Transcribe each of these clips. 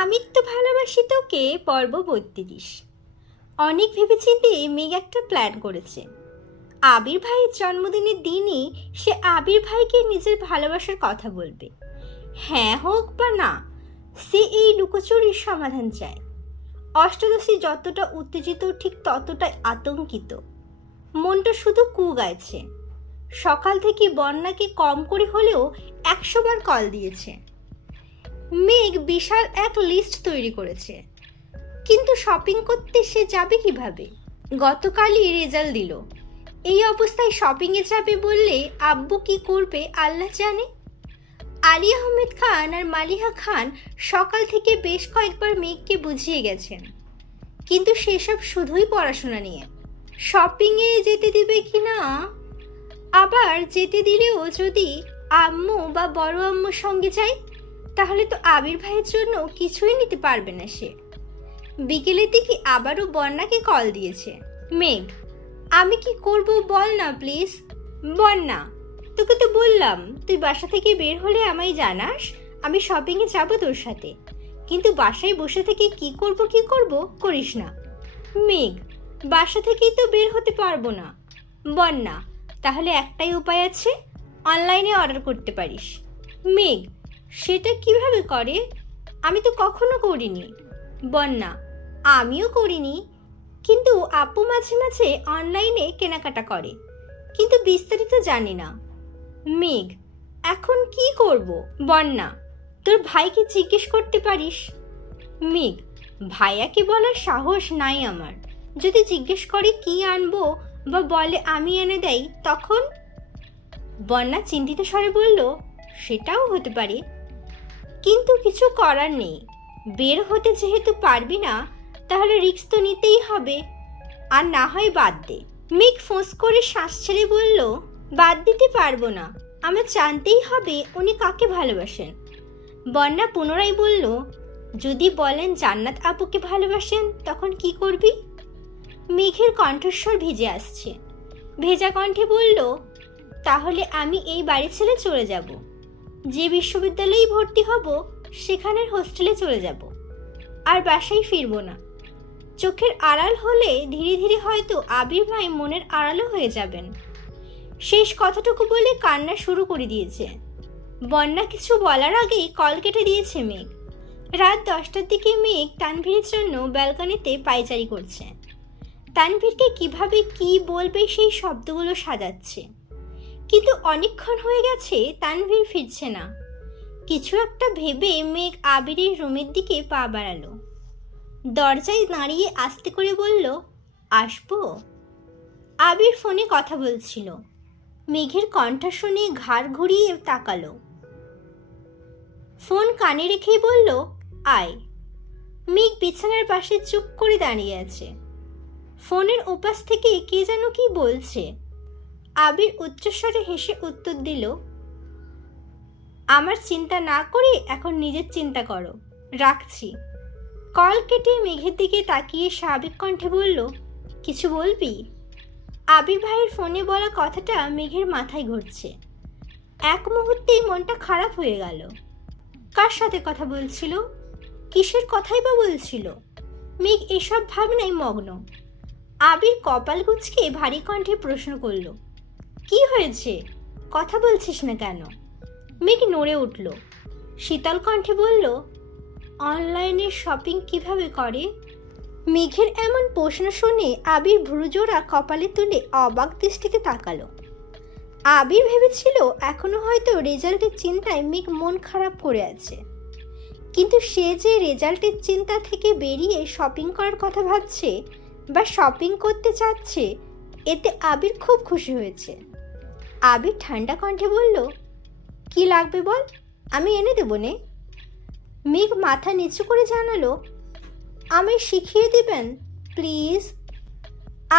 আমি তো ভালোবাসি তোকে পর্ব ৩২। অনেক ভেবেচিন্তে মেঘ একটা প্ল্যান করেছে। আবির ভাইয়ের জন্মদিনের দিনই সে আবির ভাইকে নিজের ভালোবাসার কথা বলবে। হ্যাঁ হোক বা না, সে এই লুকোচুরির সমাধান চায়। অষ্টাদশী যতটা উত্তেজিত ঠিক ততটাই আতঙ্কিত। মনটা শুধু কু গাইছে। সকাল থেকে বন্যাকে কম করে হলেও ১০০ বার কল দিয়েছে। মেঘ বিশাল এক লিস্ট তৈরি করেছে, কিন্তু শপিং করতে সে যাবে কিভাবে? গতকালই রেজাল্ট দিল। এই অবস্থায় শপিংয়ে যাবে বললে আব্বু কি করবে আল্লাহ জানে। আলী আহমেদ খান আর মালিহা খান সকাল থেকে বেশ কয়েকবার মেঘকে বুঝিয়ে গেছেন, কিন্তু সেসব শুধুই পড়াশোনা নিয়ে। শপিংয়ে যেতে দিবে কি না, আবার যেতে দিলেও যদি আম্মু বা বড় আম্মুর সঙ্গে যায় তাহলে তো আবির ভাইয়ের জন্য কিছুই নিতে পারবে না সে। বিকেলের দিকে আবারও বন্যাকে কল দিয়েছে। মেঘ, আমি কি করব বল না প্লিজ। বন্যা, তোকে তো বললাম তুই বাসা থেকে বের হলে আমায় জানাস, আমি শপিংয়ে যাব তোর সাথে, কিন্তু বাসায় বসে থেকে কি করব করিস না। মেঘ, বাসা থেকেই তো বের হতে পারবো না। বন্যা, তাহলে একটাই উপায় আছে, অনলাইনে অর্ডার করতে পারিস। মেঘ, সেটা কিভাবে করে? আমি তো কখনো করিনি। বন্যা, আমিও করিনি, কিন্তু আপু মাঝে মাঝে অনলাইনে কেনাকাটা করে, কিন্তু বিস্তারিত জানি না। মেঘ, এখন কি করব? বন্যা, তোর ভাইকে জিজ্ঞেস করতে পারিস। মেঘ, ভাইয়াকে বলার সাহস নাই আমার। যদি জিজ্ঞেস করে কি আনবো বা বলে আমি এনে দেই তখন? বন্যা চিন্তিত স্বরে বলল, সেটাও হতে পারে, কিন্তু কিছু করার নেই। বের হতে যেহেতু পারবি না তাহলে রিস্ক তো নিতেই হবে, আর না হয় বাদ দে। মেঘ ফোঁস করে শ্বাস ছেড়ে বলল, বাদ দিতে পারবো না, আমার জানতেই হবে উনি কাকে ভালোবাসেন। বন্যা পুনরায় বলল, যদি বলেন জান্নাত আপুকে ভালোবাসেন তখন কি করবি? মেঘের কণ্ঠস্বর ভিজে আসছে। ভেজা কণ্ঠে বলল, তাহলে আমি এই বাড়ি ছেড়ে চলে যাব। যে বিশ্ববিদ্যালয়েই ভর্তি হব সেখানের হোস্টেলে চলে যাব, আর বাসায় ফিরব না। চোখের আড়াল হলে ধীরে ধীরে হয়তো আবির ভাই মনের আড়ালও হয়ে যাবেন। শেষ কথাটুকু বলে কান্না শুরু করে দিয়েছে। বন্যা কিছু বলার আগেই কল কেটে দিয়েছে মেঘ। রাত 10টার দিকে মেঘ তানভীরের জন্য ব্যালকনিতে পায়চারি করছে। তানভীরকে কিভাবে কি বলবে সেই শব্দগুলো সাজাচ্ছে, কিন্তু অনেকক্ষণ হয়ে গেছে তানভীর ফিরছে না। কিছু একটা ভেবে মেঘ আবিরের রুমের দিকে পা বাড়ালো। দরজায় দাঁড়িয়ে আস্তে করে বলল, আসবো? আবির ফোনে কথা বলছিল। মেঘের কণ্ঠ শুনে ঘাড় ঘুরিয়ে তাকালো। ফোন কানে রেখেই বলল, আয়। মেঘ বিছানার পাশে চুপ করে দাঁড়িয়ে আছে। ফোনের ওপাশ থেকে কে যেন কি বলছে। আবির উচ্চস্বরে হেসে উত্তর দিল, আমার চিন্তা না করে এখন নিজের চিন্তা করো, রাখছি। কল কেটে মেঘের দিকে তাকিয়ে স্বাভাবিক কণ্ঠে বলল, কিছু বলবি? আবির ভাইয়ের ফোনে বলা কথাটা মেঘের মাথায় ঘুরছে। এক মুহূর্তেই মনটা খারাপ হয়ে গেল। কার সাথে কথা বলছিল? কিসের কথাই বা বলছিল? মেঘ এসব ভাবনায় মগ্ন। আবির কপাল গুঁজকে ভারী কণ্ঠে প্রশ্ন করল, কি হয়েছে? কথা বলছিস না কেন? মেঘ নড়ে উঠল। শীতল কণ্ঠে বলল, অনলাইনে শপিং কিভাবে করে? মেঘের এমন প্রশ্ন শুনে আবির ভ্রুজোড়া কপালে তুলে অবাক দৃষ্টিতে তাকালো। আবির ভেবেছিল এখনো হয়তো রেজাল্টের চিন্তায় মেঘ মন খারাপ করে আছে, কিন্তু সে যে রেজাল্টের চিন্তা থেকে বেরিয়ে শপিং করার কথা ভাবছে বা শপিং করতে চাচ্ছে, এতে আবির খুব খুশি হয়েছে। আবির ঠান্ডা কণ্ঠে বলল, কি লাগবে বল, আমি এনে দেবো নে। মেঘ মাথা নিচু করে জানালো, আমি শিখিয়ে দিবেন প্লিজ।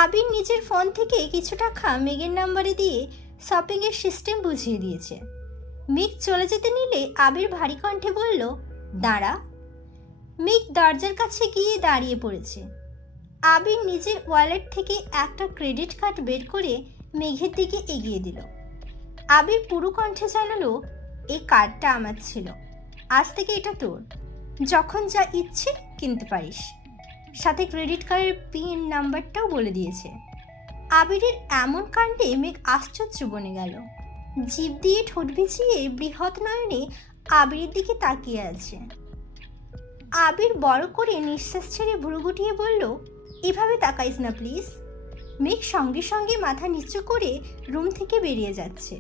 আবির নিজের ফোন থেকে কিছু টাকা মেঘের নাম্বারে দিয়ে শপিংয়ের সিস্টেম বুঝিয়ে দিয়েছে। মেঘ চলে যেতে নিলে আবির ভারী কণ্ঠে বলল, দাঁড়া। মেঘ দরজার কাছে গিয়ে দাঁড়িয়ে পড়েছে। আবির নিজের ওয়ালেট থেকে একটা ক্রেডিট কার্ড বের করে মেঘের দিকে এগিয়ে দিল। আবির পুরো কণ্ঠে জানালো, এই কার্ডটা আমার ছিল, আজ থেকে এটা তোর। যখন যা ইচ্ছে কিনতে পারিস। সাথে ক্রেডিট কার্ডের পিন নাম্বারটাও বলে দিয়েছে। আবিরের এমন কাণ্ডে মেঘ আশ্চর্য বনে গেল। জিভ দিয়ে ঠোঁট ভিজিয়ে বৃহৎ নয়নে আবিরের দিকে তাকিয়ে আছে। আবির বড় করে নিঃশ্বাস ছেড়ে ভুরু গুটিয়ে বলল, এভাবে তাকাইস না প্লিজ। মেঘ সঙ্গে সঙ্গে মাথা নিচু করে রুম থেকে বেরিয়ে যাচ্ছে।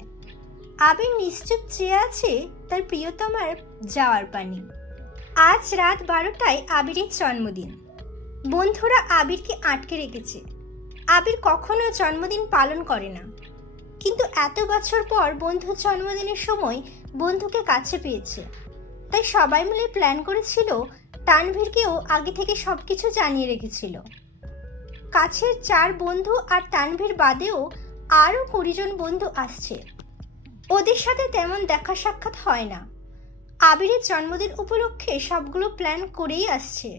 আবির নিশ্চুপ চেয়ে আছে তার প্রিয়তমার যাওয়ার পানি। আজ রাত 12টায় আবিরের জন্মদিন। বন্ধুরা আবিরকে আটকে রেখেছে। আবির কখনো জন্মদিন পালন করে না, কিন্তু এত বছর পর বন্ধুর জন্মদিনের সময় বন্ধুকে কাছে পেয়েছে। তাই সবাই মিলে প্ল্যান করেছিল, তানভীরকেও আগে থেকে সব কিছু জানিয়ে রেখেছিল। কাছের 4 বন্ধু আর তানভীর বাদেও আরও 20 জন বন্ধু আসছে। ওদের সাথে তেমন দেখা সাক্ষাৎ হয় না। আবিরের জন্মদিন উপলক্ষে সবগুলো প্ল্যান করেই আসছে।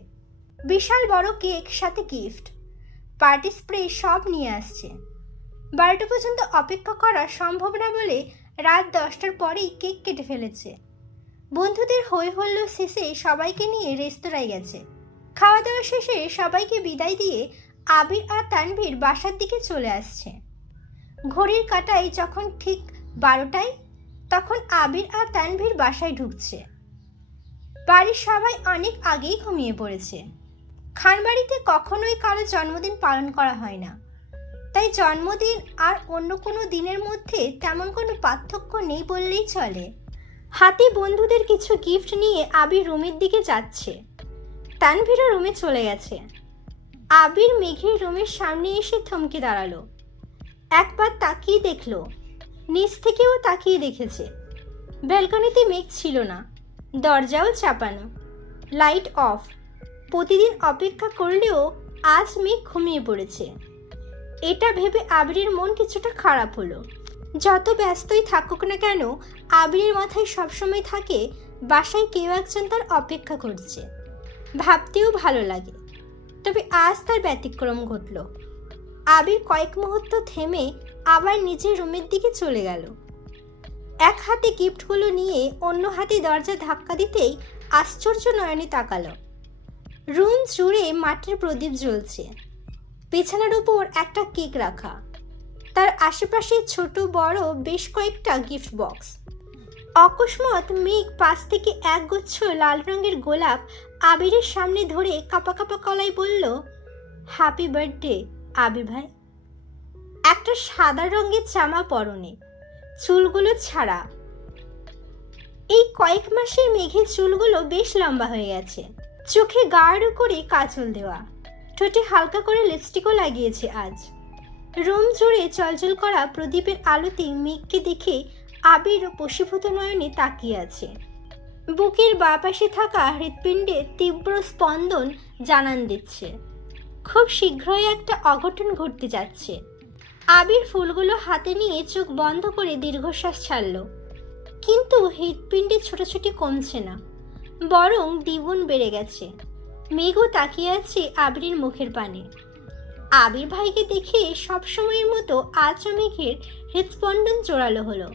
বিশাল বড় কেক, সাথে গিফট, পার্টি স্প্রে সব নিয়ে আসছে। 12টা পর্যন্ত অপেক্ষা করা সম্ভব না বলে রাত 10টার পরেই কেক কেটে ফেলেছে। বন্ধুদের হই হল্লোড় শেষে সবাইকে নিয়ে রেস্তোরাঁয় গেছে। খাওয়া দাওয়া শেষে সবাইকে বিদায় দিয়ে আবির আর তানভীর বাসার দিকে চলে আসছে। ঘড়ির কাঁটায় যখন ঠিক 12টায়, তখন আবির আর তানভীর বাসায় ঢুকছে। বাড়ির সবাই অনেক আগেই ঘুমিয়ে পড়েছে। খানবাড়িতে কখনোই কারো জন্মদিন পালন করা হয় না, তাই জন্মদিন আর অন্য কোনো দিনের মধ্যে তেমন কোনো পার্থক্য নেই বললেই চলে। হাতে বন্ধুদের কিছু গিফট নিয়ে আবির রুমের দিকে যাচ্ছে। তানভীরও রুমে চলে গেছে। আবির মেঘের রুমের সামনে এসে থমকে দাঁড়ালো। একবার তাকিয়ে দেখলো, নিচ থেকেও তাকিয়ে দেখেছে। ব্যালকনিতে মেঘ ছিল না, দরজাও চাপানো, লাইট অফ। প্রতিদিন অপেক্ষা করলেও আজ মেঘ ঘুমিয়ে পড়েছে। এটা ভেবে আবিরের মন কিছুটা খারাপ হলো। যত ব্যস্তই থাকুক না কেন, আবিরের মাথায় সবসময় থাকে বাসায় কেউ একজন তার অপেক্ষা করছে। ভাবতেও ভালো লাগে। তবে আজ তার ব্যতিক্রম ঘটল। আবির কয়েক মুহূর্ত থেমে আবার নিজের রুমের দিকে চলে গেল। এক হাতে গিফটগুলো নিয়ে অন্য হাতে দরজা ধাক্কা দিতেই আশ্চর্য নয়নে তাকালো। রুম জুড়ে মাটির প্রদীপ জ্বলছে। বিছানার উপর একটা কেক রাখা, তার আশেপাশে ছোট বড় বেশ কয়েকটা গিফট বক্স। অকস্মাৎ মেঘ পাশ থেকে এক গুচ্ছ লাল রঙের গোলাপ আবিরের সামনে ধরে কাঁপা কাঁপা গলায় বলল, হ্যাপি বার্থডে আবির ভাই। একটা সাদা রঙের জামা পরনে, চুলগুলো ছাড়া। এই কয়েক মাসে মেঘের চুলগুলো বেশ লম্বা হয়ে গেছে। চোখে গাঢ় করে কাজল দেওয়া, ঠোঁটে হালকা করে লিপস্টিকও লাগিয়েছে আজ। রুম জুড়ে চলচল করা প্রদীপের আলোতে মেঘকে দেখে আবির বশীভূত নয়নে তাকিয়ে আছে। বুকের বাঁ পাশে থাকা হৃৎপিণ্ডে তীব্র স্পন্দন জানান দিচ্ছে খুব শীঘ্রই একটা অঘটন ঘটতে যাচ্ছে। আবির ফুলগুলো হাতে নিয়ে চোখ বন্ধ করে দীর্ঘশ্বাস ছাড়ল, কিন্তু হৃৎপিণ্ডে ছোটাছুটি কমছে না, বরং দ্বিগুণ বেড়ে গেছে। মেঘও তাকিয়ে আছে আবিরের মুখের পানে। আবির ভাইকে দেখে সবসময়ের মতো আজও মেঘের হৃৎস্পন্দন জোরালো হলো।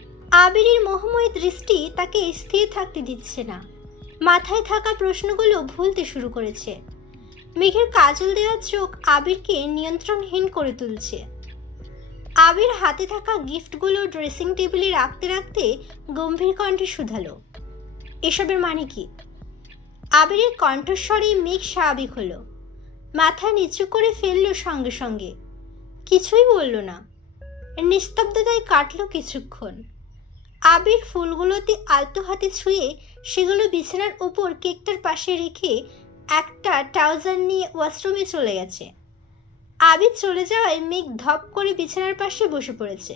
আবিরের মোহময় দৃষ্টি তাকে স্থির থাকতে দিচ্ছে না। মাথায় থাকা প্রশ্নগুলো ভুলতে শুরু করেছে। মেঘের কাজল দেওয়া চোখ আবিরকে নিয়ন্ত্রণহীন করে তুলছে। আবির হাতে থাকা গিফটগুলো ড্রেসিং টেবিলে রাখতে রাখতে গম্ভীর কণ্ঠে শুধালো, এসবের মানে কি? আবিরের কণ্ঠস্বরে মেঘ স্বাভাবিক হলো, মাথা নিচু করে ফেলল সঙ্গে সঙ্গে, কিছুই বলল না। নিস্তব্ধতায় কাটল কিছুক্ষণ। আবির ফুলগুলোতে আলতো হাতে ছুঁয়ে সেগুলো বিছানার উপর কেকটার পাশে রেখে একটা ট্রাউজার নিয়ে ওয়াশরুমে চলে গেছে। আবির চলে যাওয়ায় মেঘ ধপ করে বিছানার পাশে বসে পড়েছে।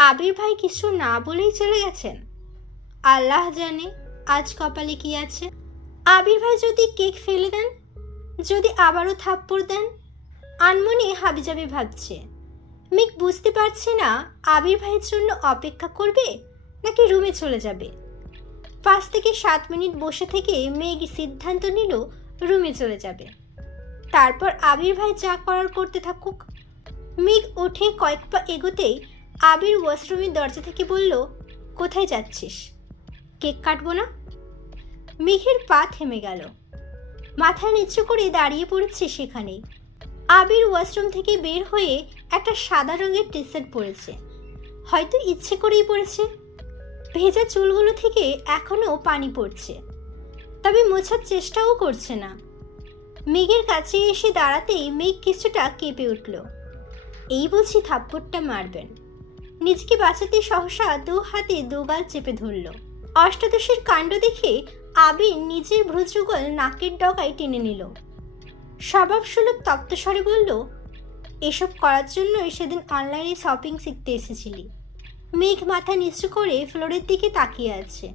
আবির ভাই কিছু না বলেই চলে গেছেন। আল্লাহ জানে আজ কপালে কি আছে। আবির ভাই যদি কেক ফেলে দেন, যদি আবারও থাপ্পড় দেন, আনমনে হাবিজাবি ভাবছে। মেঘ বুঝতে পারছে না আবির ভাইয়ের জন্য অপেক্ষা করবে নাকি রুমে চলে যাবে। 5 থেকে 7 মিনিট বসে থেকে মেঘ সিদ্ধান্ত নিল রুমে চলে যাবে। তারপর আবির ভাই যা করার করতে থাকুক। মেঘ উঠে কয়েক পা এগোতেই আবির ওয়াশরুমের দরজা থেকে বলল, কোথায় যাচ্ছিস? কেক কাটবো না? মেঘের পা থেমে গেল। মাথা নিচু করে দাঁড়িয়ে পড়েছে সেখানেই। আবির ওয়াশরুম থেকে বের হয়ে একটা সাদা রঙের টি শার্ট পরেছে, হয়তো ইচ্ছে করেই পড়েছে। ভেজা চুলগুলো থেকে এখনো পানি পড়ছে, তবে মোছার চেষ্টাও করছে না। মেঘের কাছে এসে দাঁড়াতেই মেঘ কিছুটা কেঁপে উঠল। এই বুঝি থাপ্পড়টা মারবেন? নিজেকে বাঁচাতে সহসা দু হাতে দুগাল চেপে ধরল। অষ্টাদশীর কাণ্ড দেখে আবির নিজের ভ্রুযুগল নাকের ডগায় টেনে নিল। স্বভাবসুলভ তপ্তস্বরে বলল, এসব করার জন্যই সেদিন অনলাইনে শপিং শিখতে এসেছিলি। মেঘ মাথা নিচু করে ফ্লোরের দিকে তাকিয়ে আছে।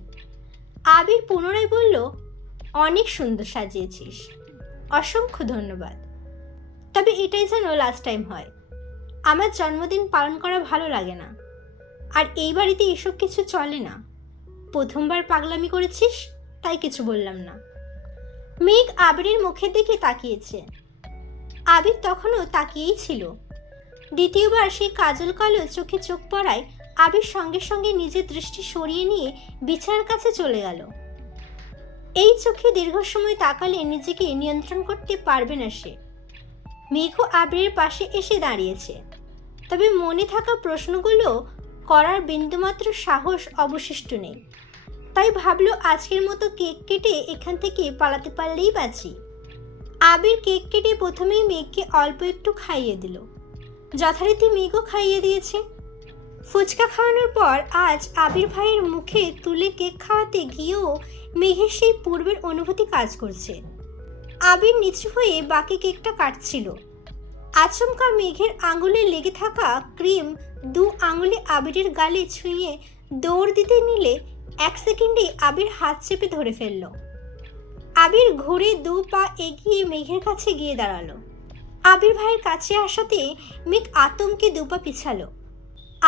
আবির পুনরায় বলল, অনেক সুন্দর সাজিয়েছিস, অসংখ্য ধন্যবাদ। তবে এটাই যেন লাস্ট টাইম হয়। আমার জন্মদিন পালন করা ভালো লাগে না, আর এই বাড়িতে এসব কিছু চলে না। প্রথমবার পাগলামি করেছিস, তাই কিছু বললাম না। মেঘ আবিরের মুখের দিকে তাকিয়েছে। আবির তখনও তাকিয়েই ছিল। দ্বিতীয়বার সেই কাজল কালো চোখে চোখ পড়ায় আবির সঙ্গে সঙ্গে নিজের দৃষ্টি সরিয়ে নিয়ে বিছানার কাছে চলে গেল। এই চোখে দীর্ঘ সময় তাকালে নিজেকে নিয়ন্ত্রণ করতে পারবে না সে। মেঘও আবিরের পাশে এসে দাঁড়িয়েছে, তবে মনে থাকা প্রশ্নগুলো করার বিন্দুমাত্র সাহস অবশিষ্ট নেই। তাই ভাবলো আজকের মতো কেক কেটে এখান থেকে পালাতে পারলেই বাঁচি। আবির কেক কেটে প্রথমেই মেঘকে অল্প একটু খাইয়ে দিল। যথারীতি মেঘও খাইয়ে দিয়েছে। ফুচকা খাওয়ানোর পর আজ আবির ভাইয়ের মুখে তুলে কেক খাওয়াতে গিয়েও মেঘের সেই পূর্বের অনুভূতি কাজ করছে। আবির নিচু হয়ে বাকি কেকটা কাটছিল। আচমকা মেঘের আঙুলে লেগে থাকা ক্রিম দু আঙুলে আবিরের গালে ছুঁয়ে দৌড় দিতে নিলে 1 সেকেন্ডে আবির হাত চেপে ধরে ফেলল। আবির ঘুরে 2 পা এগিয়ে মেঘের কাছে গিয়ে দাঁড়ালো। আবির ভাইয়ের কাছে আসাতে মেঘ আতঙ্কে 2 পা পিছালো।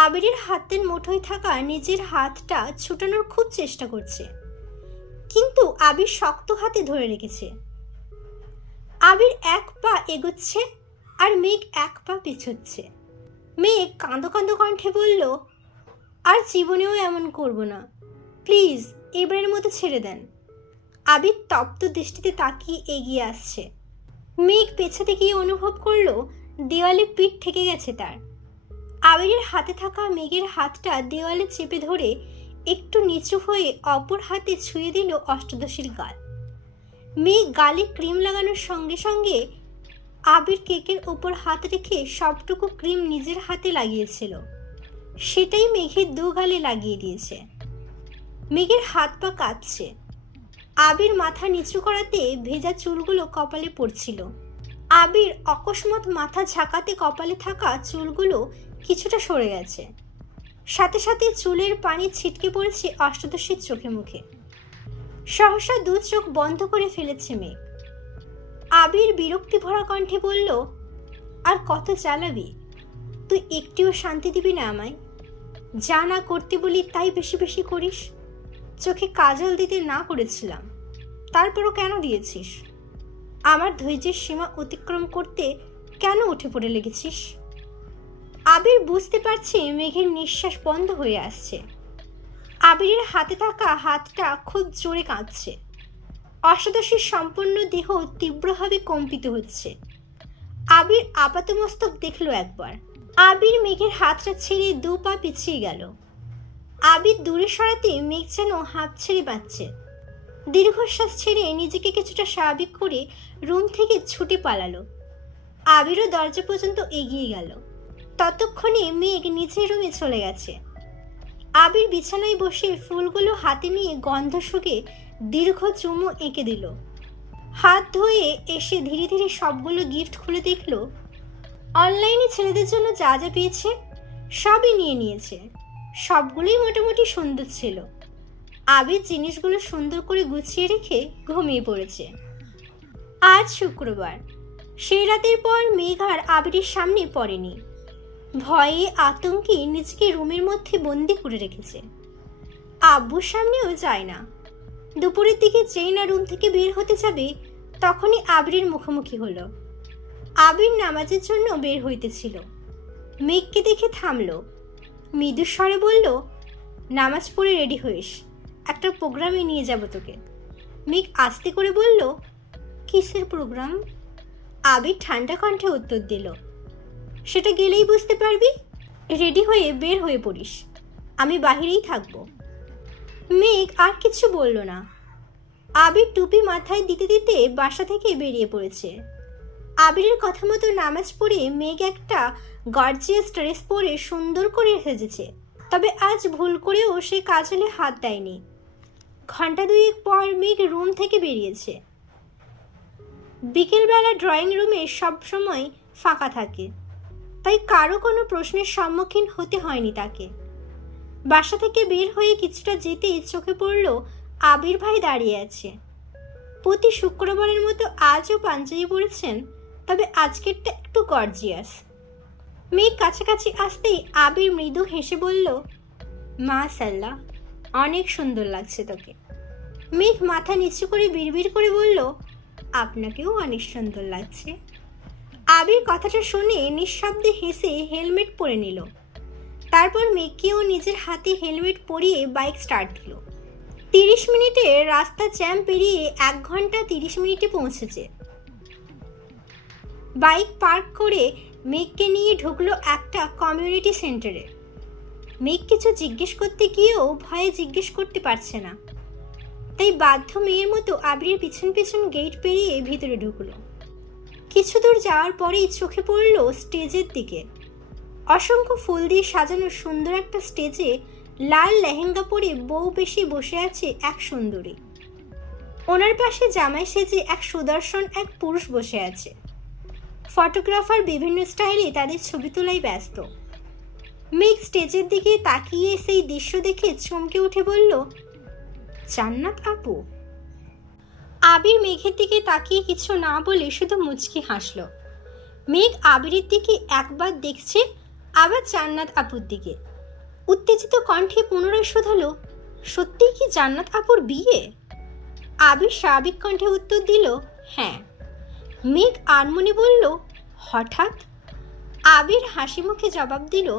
আবিরের হাতের মুঠোয় থাকা নিজের হাতটা ছুটানোর খুব চেষ্টা করছে, কিন্তু আবির শক্ত হাতে ধরে রেখেছে। আবির 1 পা এগোচ্ছে আর মেঘ 1 পা পিছোচ্ছে। মেঘ কাঁদো কাঁদো কণ্ঠে বলল, আর জীবনেও এমন করব না, প্লিজ এবারের মতো ছেড়ে দেন। আবির তপ্ত দৃষ্টিতে তাকিয়ে এগিয়ে আসছে। মেঘ পেছাতে গিয়ে অনুভব করলো দেওয়ালে পিঠ ঠেকে গেছে তার। আবিরের হাতে থাকা মেঘের হাতটা দেওয়ালে চেপে ধরে একটু নিচু হয়ে অপর হাতে ছুঁয়ে দিল অষ্টাদশীর গাল। মেঘ গালে ক্রিম লাগানোর সঙ্গে সঙ্গে আবির কেকের ওপর হাত রেখে সবটুকু ক্রিম নিজের হাতে লাগিয়েছিল, সেটাই মেঘের 2 গালে লাগিয়ে দিয়েছে। মেঘের হাত পা কাঁপছে। আবির মাথা নিচু করাতে ভেজা চুলগুলো কপালে পড়ছিল। আবির অকস্মাৎ মাথা ঝাঁকাতে কপালে থাকা চুলগুলো কিছুটা সরে গেছে। সাথে সাথে চুলের পানি ছিটকে পড়েছে অষ্টাদশীর চোখে মুখে। সহসা 2 চোখ বন্ধ করে ফেলেছে মেঘ। আবির বিরক্তি ভরা কণ্ঠে বলল, আর কত চালাবি? তুই একটিও শান্তি দিবি না আমায়? যা না করতে বলি তাই বেশি বেশি করিস। চোখে কাজল দিতে না করেছিলাম, তারপরও কেন দিয়েছিস? আমার ধৈর্যের সীমা অতিক্রম করতে কেন উঠে পড়ে লেগেছিস? আবির বুঝতে পারছে মেঘের নিঃশ্বাস বন্ধ হয়ে আসছে। আবিরের হাতে থাকা হাতটা খুব জোরে কাঁপছে। অষ্টাদশীর সম্পূর্ণ দেহ তীব্রভাবে কম্পিত হচ্ছে। আবির আপাতমস্তক দেখল একবার। আবির মেঘের হাতটা ছেড়ে 2 পা পিছিয়ে গেল। আবির দূরে সরাতে মেঘ যেন হাত ছেড়ে বাঁচছে। দীর্ঘশ্বাস ছেড়ে নিজেকে কিছুটা স্বাভাবিক করে রুম থেকে ছুটে পালালো। আবিরও দরজা পর্যন্ত এগিয়ে গেল। ততক্ষণে মেঘ নিচের রুমে চলে গেছে। আবির বিছানায় বসে ফুলগুলো হাতে নিয়ে গন্ধ শুকে দীর্ঘ চুমু এঁকে দিল। হাত ধুয়ে এসে ধীরে ধীরে সবগুলো গিফট খুলে দেখল। অনলাইনে ছেলেদের জন্য যা যা পেয়েছে সবই নিয়ে নিয়েছে। সবগুলোই মোটামুটি সুন্দর ছিল। আবির জিনিসগুলো সুন্দর করে গুছিয়ে রেখে ঘুমিয়ে পড়েছে। আজ শুক্রবার। সেই রাতের পর মেঘ আর আবিরের সামনে পড়েনি। ভয়ে আতঙ্কে নিজেকে রুমের মধ্যে বন্দি করে রেখেছে। আব্বুর সামনেও যায় না। দুপুরের দিকে যেই না রুম থেকে বের হতে যাবে তখনই আবিরের মুখোমুখি হলো। আবির নামাজের জন্য বের হইতেছিল। মেঘকে দেখে থামলো। মৃদু স্বরে বলল, নামাজ পড়ে রেডি হইস, একটা প্রোগ্রামে নিয়ে যাব তোকে। মেঘ আস্তে করে বলল, কিসের প্রোগ্রাম? আবির ঠান্ডা কণ্ঠে উত্তর দিল, সেটা গেলেই বুঝতে পারবি। রেডি হয়ে বের হয়ে পড়িস, আমি বাহিরেই থাকবো। মেঘ আর কিছু বলল না। আবির টুপি মাথায় দিতে দিতে বাসা থেকে বেরিয়ে পড়েছে। আবিরের কথা মতো নামাজ পড়ে মেঘ একটা গর্জিয়াস ড্রেস পরে সুন্দর করে সেজেছে। তবে আজ ভুল করেও সে কাজলে হাত দেয়নি। ঘন্টা দুয়েক পর মেঘ রুম থেকে বেরিয়েছে। বিকেলবেলা ড্রয়িং রুমে সবসময় ফাঁকা থাকে, তাই কারো কোনো প্রশ্নের সম্মুখীন হতে হয়নি তাকে। বাসা থেকে বের হয়ে কিছুটা যেতেই চোখে পড়ল আবির ভাই দাঁড়িয়ে আছে। প্রতি শুক্রবারের মতো আজও পাঞ্জাবি পরেছেন, তবে আজকেরটা একটু গর্জিয়াস। মেঘ কাছাকাছি আসতেই আবির মৃদু হেসে বলল, মাশাআল্লাহ, অনেক সুন্দর লাগছে তোকে। মেঘ মাথা নিচু করে বিড়বিড় করে বলল, আপনাকেও অনেক সুন্দর লাগছে। আবির কথাটা শুনে নিঃশব্দে হেসে হেলমেট পরে নিল। তারপর মেঘকেও নিজের হাতে হেলমেট পরিয়ে বাইক স্টার্ট দিল। 30 মিনিটে রাস্তা জ্যাম পেরিয়ে 1 ঘন্টা 30 মিনিটে পৌঁছেছে। বাইক পার্ক করে মেঘকে নিয়ে ঢুকলো একটা কমিউনিটি সেন্টারে। মেঘ কিছু জিজ্ঞেস করতে গিয়েও ভয়ে জিজ্ঞেস করতে পারছে না, তাই বাধ্য মেয়ের মতো আবিরের পিছন পিছন গেট পেরিয়ে ভিতরে ঢুকলো। কিছু দূর যাওয়ার পরেই চোখে পড়ল স্টেজের দিকে। অসংখ্য ফুল দিয়ে সাজানো সুন্দর একটা স্টেজে লাল লেহেঙ্গা পরে বউ বেশি বসে আছে এক সুন্দরী। ওনার পাশে জামাই সেজে এক সুদর্শন এক পুরুষ বসে আছে। ফটোগ্রাফার বিভিন্ন স্টাইলে তাদের ছবি তোলায় ব্যস্ত। মেঘ স্টেজের দিকে তাকিয়ে সেই দৃশ্য দেখে চমকে উঠে বলল, জান্নাত আপু। আবির মেঘের দিকে তাকিয়ে কিছু না বলে শুধু মুচকি হাসল। মেঘ আবিরের দিকে একবার দেখছে, আবার জান্নাত আপুর দিকে। উত্তেজিত কণ্ঠে পুনরায় শোধালো, সত্যিই কি জান্নাত আপুর বিয়ে? আবির স্বাভাবিক কণ্ঠে উত্তর দিল, হ্যাঁ। মেঘ আনমনে বলল, হঠাৎ? আবির হাসি মুখে জবাব দিল,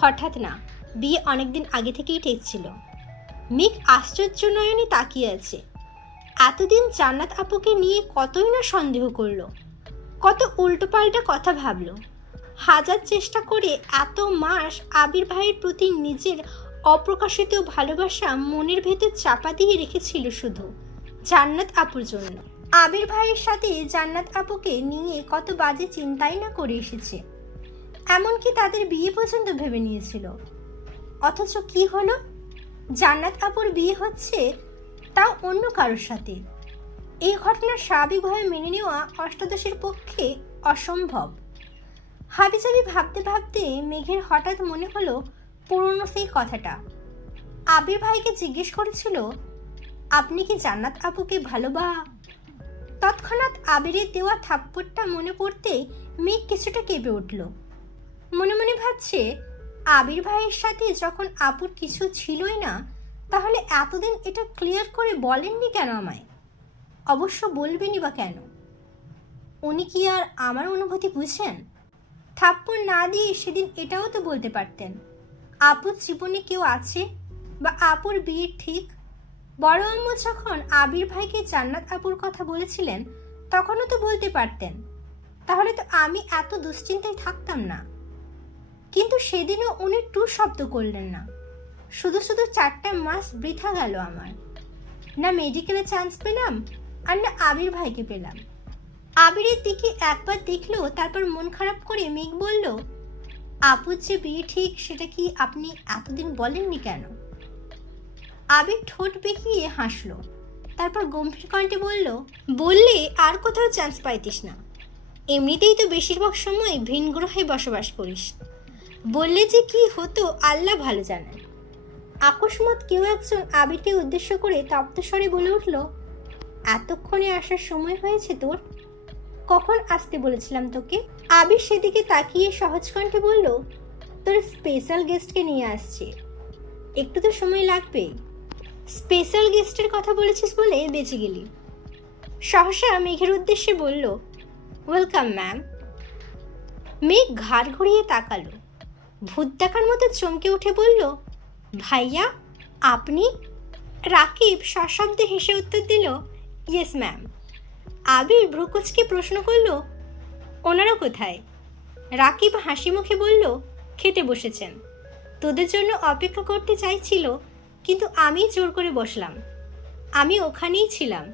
হঠাৎ না, বিয়ে অনেকদিন আগে থেকেই ঠিক ছিল। মেঘ আশ্চর্য নয়নে তাকিয়ে আছে। এতদিন জান্নাত আপুকে নিয়ে কতই না সন্দেহ করলো, কত উল্টোপাল্টা কথা ভাবলো। হাজার চেষ্টা করে এত মাস আবির ভাইয়ের প্রতি নিজের অপ্রকাশিত ভালোবাসা মনের ভেতর চাপা দিয়ে রেখেছিল শুধু জান্নাত আপুর জন্য। আবির ভাইয়ের সাথে জান্নাত আপুকে নিয়ে কত বাজে চিন্তাই না করে এসেছে, এমনকি তাদের বিয়ে পর্যন্ত ভেবে নিয়েছিল। অথচ কি হলো, জান্নাত আপুর বিয়ে হচ্ছে, তাও অন্য কারোর সাথে। এই ঘটনা স্বাভাবিকভাবে মেনে নেওয়া অষ্টাদশের পক্ষে অসম্ভব। হাবিজাবি ভাবতে ভাবতে মেঘের হঠাৎ মনে হলো পুরনো সেই কথাটা। আবির ভাইকে জিজ্ঞেস করেছিল, আপনি কি জান্নাত আপুকে তৎক্ষণাৎ আবিরের দেওয়া থাপ্পড়টা মনে পড়তেই মেঘ কিছুটা কেঁপে উঠল। মনে মনে ভাবছে, আবির ভাইয়ের সাথে যখন আপুর কিছু ছিলই না, তাহলে এতদিন এটা ক্লিয়ার করে বলেননি কেন আমায়? অবশ্য বলবেনই বা কেন? উনি কি আর আমার অনুভূতি বুঝেন? থাপ্পড় না দিয়ে সেদিন এটাও তো বলতে পারতেন, আপুর জীবনে কেউ আছে বা আপুর বিয়ে ঠিক। বড় আম্মু যখন আবির ভাইকে জান্নাত আপুর কথা বলেছিলেন, তখনও তো বলতে পারতেন, তাহলে তো আমি এত দুশ্চিন্তায় থাকতাম না। কিন্তু সেদিনও উনি টু শব্দ করলেন না। শুধু শুধু 4টা মাস বৃথা গেল আমার। না মেডিকেলে চান্স পেলাম, আর না আবির ভাইকে পেলাম। আবিরের দিকে একবার দেখলো, তারপর মন খারাপ করে মেঘ বলল, আপুর যে বিয়ে ঠিক সেটা কি আপনি এতদিন বলেননি কেন? আবির ঠোঁট বেঁকিয়ে হাসলো, তারপর গম্ভীর কণ্ঠে বলল, বললে আর কোথাও চান্স পাইতিস না। এমনিতেই তো বেশিরভাগ সময় ভিন গ্রহে বসবাস করিস। বললে যে কি হতো আল্লাহ ভালো জানেন। আকস্মাৎ কেউ একজন আবিরকে উদ্দেশ্য করে তপ্তস্বরে বলে উঠল, এতক্ষণে আসার সময় হয়েছে তোর? কখন আসতে বলেছিলাম তোকে? আবির সেদিকে তাকিয়ে সহজ কণ্ঠে বলল, তোর স্পেশাল গেস্টকে নিয়ে আসছি, একটু তো সময় লাগবে। স্পেশাল গেস্টের কথা বলেছিস বলে বেঁচে গেলি। সহসা মেঘের উদ্দেশ্যে বলল, ওয়েলকাম ম্যাম। মেঘ ঘাড় ঘুরিয়ে তাকালো, ভূত দেখার মতো চমকে উঠে বলল, ভাইয়া আপনি? রাকিব সশব্দে হেসে উত্তর দিল, ইয়েস ম্যাম। আবির ভ্রুকুচকে প্রশ্ন করল, ওনারা কোথায়? রাকিব হাসি মুখে বলল, খেতে বসেছেন। তোদের জন্য অপেক্ষা করতে চাইছিল, কিন্তু আমি জোর করে বসলাম। আমি ওখানেই ছিলাম।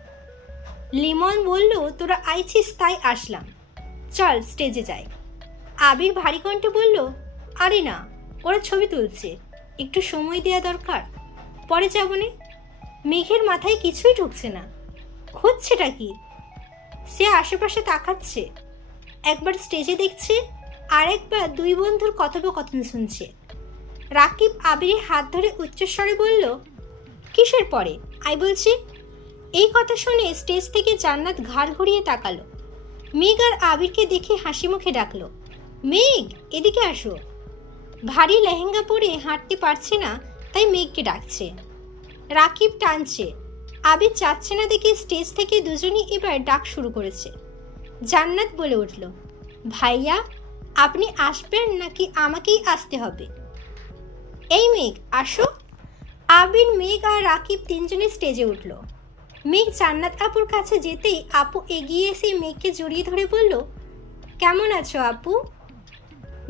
লিমন বলল, তোরা আইছিস তাই আসলাম, চল স্টেজে যাই। আবির ভারী কণ্ঠে বলল, আরে না, ওরা ছবি তুলছে, একটু সময় দেওয়া দরকার, পরে যাবনে। মেঘের মাথায় কিছুই ঢুকছে না, হচ্ছেটা কি? সে আশেপাশে তাকাচ্ছে, একবার স্টেজে দেখছে, আর একবার দুই বন্ধুর কথোপকথন শুনছে। রাকিব আবিরের হাত ধরে উচ্চস্বরে বলল, কিসের পরে আই বলছি। এই কথা শুনে স্টেজ থেকে জান্নাত ঘাড় ঘুরিয়ে তাকালো। মেঘ আর আবিরকে দেখে হাসি মুখে ডাকলো, মেঘ এদিকে আসো। ভারী লেহেঙ্গা পরে হাঁটতে পারছে না, তাই মেঘকে ডাকছে। রাকিব টানছে, আবির যাচ্ছে না দেখে স্টেজ থেকে দুজনই এবার ডাক শুরু করেছে। জান্নাত বলে উঠল, ভাইয়া আপনি আসবেন নাকি আমাকেই আসতে হবে? এই মেঘ আসো। আবির, মেঘ আর রাকিব তিনজনে স্টেজে উঠল। মেঘ জান্নাত আপুর কাছে যেতেই আপু এগিয়ে এসে মেঘকে জড়িয়ে ধরে বলল, কেমন আছো আপু?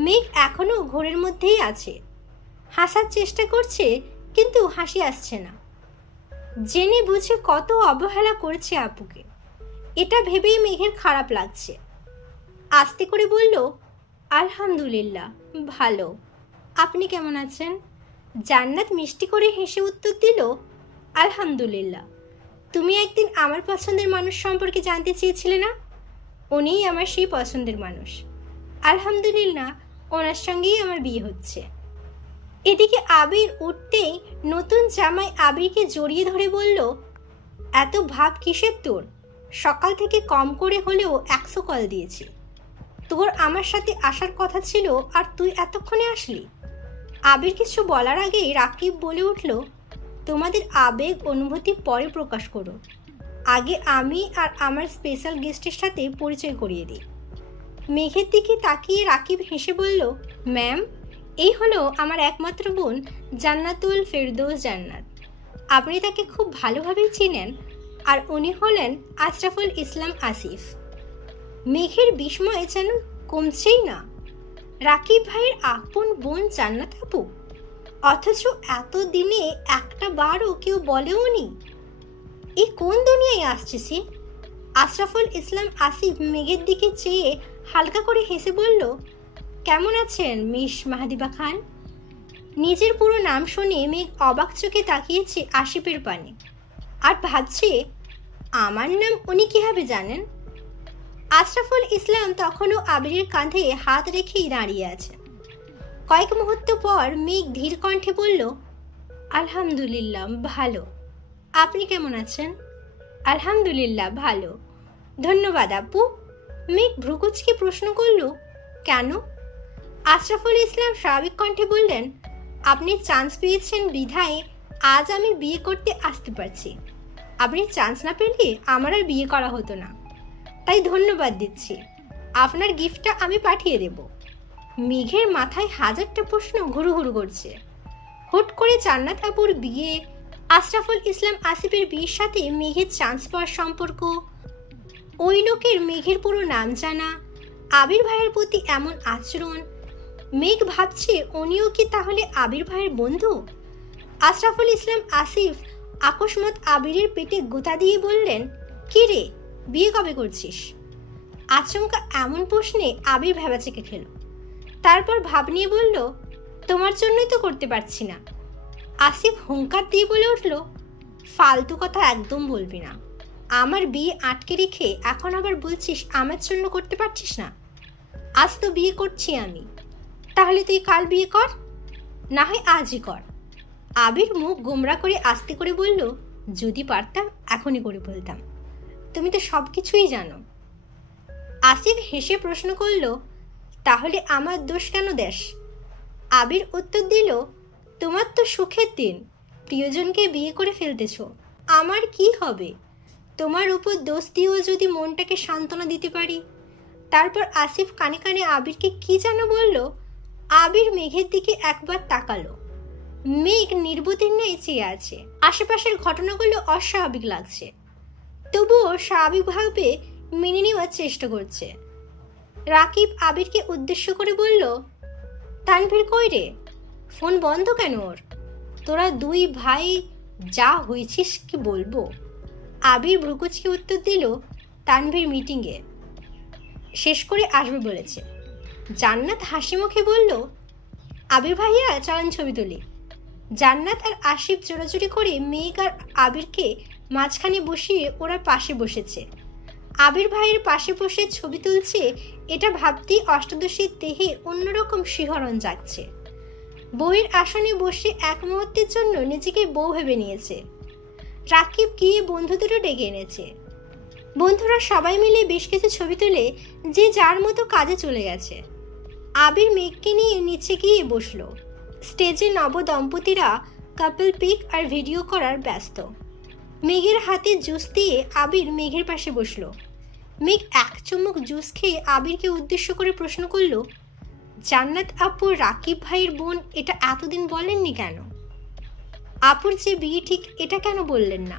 মেঘ এখনো ঘোরের মধ্যেই আছে, হাসার চেষ্টা করছে কিন্তু হাসি আসছে না। জেনে বুঝে কত অবহেলা করেছে আপুকে, এটা ভেবেই মেঘের খারাপ লাগছে। আস্তে করে বলল, আলহামদুলিল্লাহ ভালো, আপনি কেমন আছেন? জান্নাত মিষ্টি করে হেসে উত্তর দিল, আলহামদুলিল্লাহ। তুমি একদিন আমার পছন্দের মানুষ সম্পর্কে জানতে চেয়েছিলে না? উনিই আমার সেই পছন্দের মানুষ। আলহামদুলিল্লাহ ওনার সঙ্গেই আমার বিয়ে হচ্ছে। এদিকে আবির উঠতেই নতুন জামাই আবিরকে জড়িয়ে ধরে বলল, এত ভাব কিসের তোর? সকাল থেকে কম করে হলেও 100 কল দিয়েছি। তোর আমার সাথে আসার কথা ছিল আর তুই এতক্ষণে আসলি। আবির কিছু বলার আগেই রাকিব বলে উঠল, তোমাদের আবেগ অনুভূতি পরে প্রকাশ করো, আগে আমি আর আমার স্পেশাল গেস্টের সাথে পরিচয় করিয়ে দিই। মেঘের দিকে তাকিয়ে রাকিব হেসে বলল, ম্যাম এই হলো আমার একমাত্র বোন জান্নাতুল ফেরদৌস জান্নাত। আপনি তাকে খুব ভালোভাবেই চিনেন, আর উনি হলেন আশরাফুল ইসলাম আসিফ। মেঘের বিস্ময়ে যেন কমছেই না। রাকিব ভাইয়ের আপন বোন জান্নাত আপু, অথচ এতদিনে একটা বারও কেউ বলেও নি। এই কোন দুনিয়ায় আসছে সে? আশরাফুল ইসলাম আসিফ মেঘের দিকে চেয়ে হালকা করে হেসে বলল, কেমন আছেন মিস মাহাদিবা খান? নিজের পুরো নাম শুনে মেঘ অবাক চোখে তাকিয়েছে আসিফের পানে, আর ভাবছে আমার নাম উনি কিভাবে জানেন। আশরাফুল ইসলাম তখনও আবিরের কাঁধে হাত রেখেই দাঁড়িয়ে আছে। কয়েক মুহূর্ত পর মেঘ ধীর কণ্ঠে বলল, আলহামদুলিল্লাহ ভালো, আপনি কেমন আছেন? আলহামদুলিল্লাহ ভালো, ধন্যবাদ আপু। মেঘ ভ্রুকুচকে প্রশ্ন করল, কেন? আশরাফুল ইসলাম স্বাভাবিক কণ্ঠে বললেন, আপনি চান্স পেয়েছেন বিধায় আজ আমি বিয়ে করতে আসতে পারছি। আপনি চান্স না পেলে আমার আর বিয়ে করা হতো না, তাই ধন্যবাদ দিচ্ছি। আপনার গিফটটা আমি পাঠিয়ে দেব। মেঘের মাথায় হাজারটা প্রশ্ন ঘুরু ঘুরু করছে। হুট করে জান্নাত আপুর বিয়ে, আশরাফুল ইসলাম আসিফের বিয়ের সাথে মেঘের চান্স পাওয়ার সম্পর্ক, ওই লোকের মেঘের পুরো নাম জানা, আবির ভাইয়ের প্রতি এমন আচরণ। মেঘ ভাবছে উনিও কি তাহলে আবির ভাইয়ের বন্ধু? আশরাফুল ইসলাম আসিফ আকস্মাৎ আবিরের পেটে গোতা দিয়ে বললেন, কি রে বিয়ে কবে করছিস? আচমকা এমন প্রশ্নে আবির ভেবাচেকে খেল। তারপর ভাব নিয়ে বলল, তোমার জন্যই তো করতে পারছি না। আসিফ হুঙ্কার দিয়ে বলে উঠল, ফালতু কথা একদম বলবি না। আমার বিয়ে আটকে রেখে এখন আবার বলছিস আমার জন্য করতে পারছিস না? আজ তো বিয়ে করছি আমি, তাহলে তুই কাল বিয়ে কর, না হয় আজই কর। আবির মুখ গোমরা করে আস্তে করে বলল, যদি পারতাম এখনই করে বলতাম, তুমি তো সব কিছুই জানো। আসিফ হেসে প্রশ্ন করল, তাহলে আমার দোষ কেন দেশ? আবির উত্তর দিল, তোমার তো সুখের দিন, প্রিয়জনকে বিয়ে করে ফেলতেছ, আমার কি হবে? তোমার উপর দোষ দিয়েও যদি মনটাকে সান্ত্বনা দিতে পারি। তারপর আসিফ কানে কানে আবিরকে কি যেন বলল। আবির মেঘের দিকে একবার তাকালো। মেঘ নির্বোধের ন্যায় চেয়ে আছে। আশেপাশের ঘটনাগুলো অস্বাভাবিক লাগছে, তবুও স্বাভাবিকভাবে মেনে নেওয়ার চেষ্টা করছে। রাকিব আবিরকে উদ্দেশ্য করে বলল, তানভীর কই রে? ফোন বন্ধ কেন ওর? তোরা দুই ভাই যা হয়েছিস কি বলবো। আবির ভ্রুকুচকে উত্তর দিল, তানভীর মিটিংয়ে শেষ করে আসবে বলেছে। জান্নাত হাসি মুখে বলল, আবির ভাইয়া চলেন ছবি তুলি। জান্নাত আর আশিফ জোরাজুরি করে মেঘ আর আবিরকে মাঝখানে বসিয়ে ওরা পাশে বসেছে। আবির ভাইয়ের পাশে বসে ছবি তুলছে, এটা ভাবতেই অষ্টাদশীর দেহে অন্যরকম শিহরণ জাগছে। বউয়ের আসনে বসে এক মুহূর্তের জন্য নিজেকে বউ ভেবে নিয়েছে। রাকিব গিয়ে বন্ধুদেরও ডেকে এনেছে। বন্ধুরা সবাই মিলে বেশ কিছু ছবি তুলে যে যার মতো কাজে চলে গেছে। আবির মেঘকে নিয়ে নিচে গিয়ে বসলো। স্টেজে নব দম্পতিরা কাপল পিক আর ভিডিও করার ব্যস্ত। মেঘের হাতে জুস দিয়ে আবির মেঘের পাশে বসলো। মেঘ এক চুমুক জুস খেয়ে আবিরকে উদ্দেশ্য করে প্রশ্ন করলো, জান্নাত আপু রাকিব ভাইয়ের বোন এটা এতদিন বলেননি কেন? আপুর যে বিয়ে ঠিক এটা কেন বললেন না?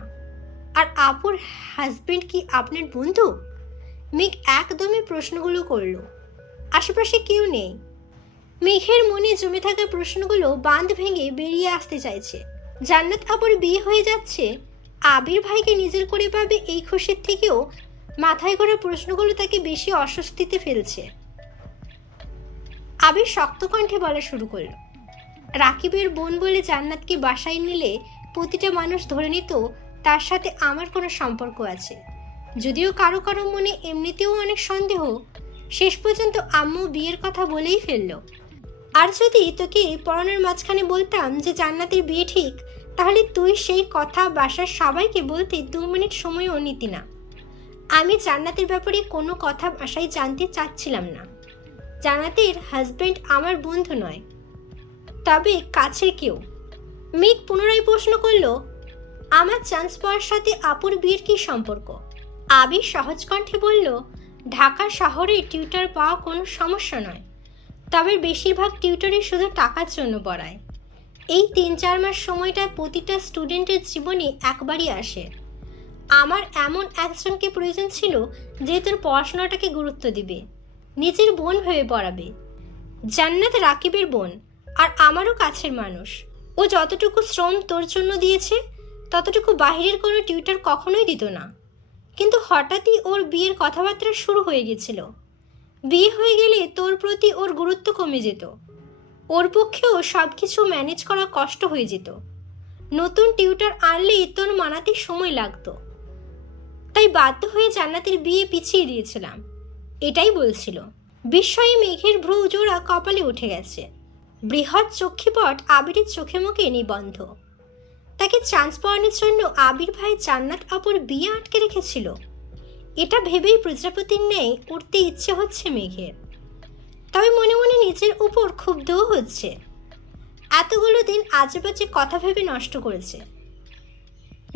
আর আপুর হাজবেন্ড কি আপনার বন্ধু? মেঘ একদমই প্রশ্নগুলো করলো। আশেপাশে কেউ নেই। মেঘের মনে জমে থাকা প্রশ্নগুলো বাঁধ ভেঙে বেরিয়ে আসতে চাইছে। জান্নাত আপুর বিয়ে হয়ে যাচ্ছে, আবির ভাইকে নিজের করে পাবে, এই খুশির থেকেও মাথায় করা প্রশ্নগুলো তাকে বেশি অস্বস্তিতে ফেলছে। আবির শক্ত কণ্ঠে বলা শুরু করলো, রাকিবের বোন বলে জান্নাতকে বাসায় নিলে প্রতিটা মানুষ ধরে নিত তার সাথে আমার কোনো সম্পর্ক আছে। যদিও কারো কারো মনে এমনিতেও অনেক সন্দেহ, শেষ পর্যন্ত আম্মু বিয়ের কথা বলেই ফেললো। আর যদি তোকে পড়ানোর মাঝখানে বলতাম যে জান্নাতের বিয়ে ঠিক, তাহলে তুই সেই কথা বাসার সবাইকে বলতে 2 মিনিট সময়ও নিতি না। আমি জান্নাতের ব্যাপারে কোনো কথা বাসায় জানতে চাচ্ছিলাম না। জান্নাতের হাজবেন্ড আমার বন্ধু নয়, তবে কাছের কেউ। মেঘ পুনরায় প্রশ্ন করলো, আমার চান্স পাওয়ার সাথে আপুর বিয়ের কি সম্পর্ক? আবির সহজ কণ্ঠে বলল, ঢাকা শহরে টিউটর পাওয়া কোনো সমস্যা নয়, তবে বেশিরভাগ টিউটরই শুধু টাকার জন্য পড়ায়। এই 3-4 মাস সময়টা প্রতিটা স্টুডেন্টের জীবনে একবারই আসে। আমার এমন একজনকে প্রয়োজন ছিল যে তোর পড়াশোনাটাকে গুরুত্ব দিবে, নিজের বোন ভেবে পড়াবে। জান্নাত রাকিবের বোন আর আমারও কাছের মানুষ। ও যতটুকু শ্রম তোর জন্য দিয়েছে ততটুকু বাহিরের কোনো টিউটর কখনোই দিত না। কিন্তু হঠাৎই ওর বিয়ের কথাবার্তা শুরু হয়ে গেছিল। বিয়ে হয়ে গেলে তোর প্রতি ওর গুরুত্ব কমে যেত। ওর পক্ষেও সব কিছু ম্যানেজ করা কষ্ট হয়ে যেত। নতুন টিউটর আনলেই তোর মানাতে সময় লাগতো, তাই বাধ্য হয়ে জান্নাতের বিয়ে পিছিয়ে দিয়েছিলাম, এটাই বলছিল। বিস্ময়ে মেঘের ভ্রু জোড়া কপালে উঠে গেছে। বৃহৎ চক্ষিপট আবিরের চোখে মুখে নিবন্ধ। তাকে চান্স পাওয়ানোর জন্য আবির ভাই জান্নাত আপুর বিয়ে আটকে রেখেছিল। এটা ভেবেই প্রজাপতির ন্যায় উঠতে ইচ্ছে হচ্ছে মেঘের, তবে মনে মনে নিজের উপর ক্ষুব্ধও হচ্ছে। এতগুলো দিন আজেবাজে কথা ভেবে নষ্ট করেছে।